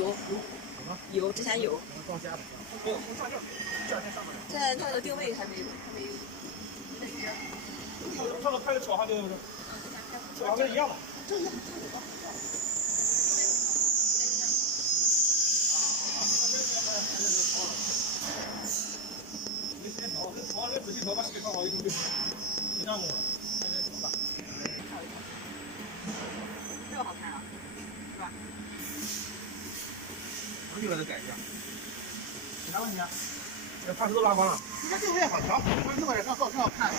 有，有之前有。没有上镜，这两天上不了。现在它的定位还没有。这个拍的巧哈，对不对？巧跟一样的。这一样。没时间调，这调这仔细调，把视频调好一定对。没上过了，现在怎么办？这个好看啊，是吧？这个得改一下。其他问题啊？这帕子都拉光了。你看这个也好调，这个也更好看。